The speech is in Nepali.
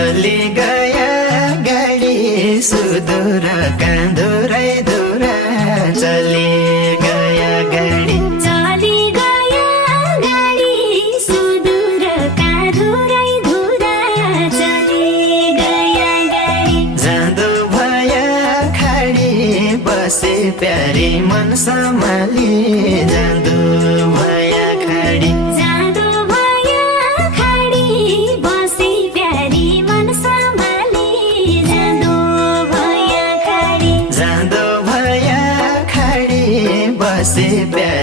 चली गया गाडी सुदूर काँधुरै धुरा चली गया गाडी चली गया गाडी सुदूर काँधुरै धुरा चली गया गाडी जाँदो भया खाडी बसे प्यारी मन सम्हाली जाँदो भया खाडी जाँदो भया खाडी बसी प्यारी मन सम्हाली जाँदो भया खाडी जाँदो भया खाडी बसे प्यारी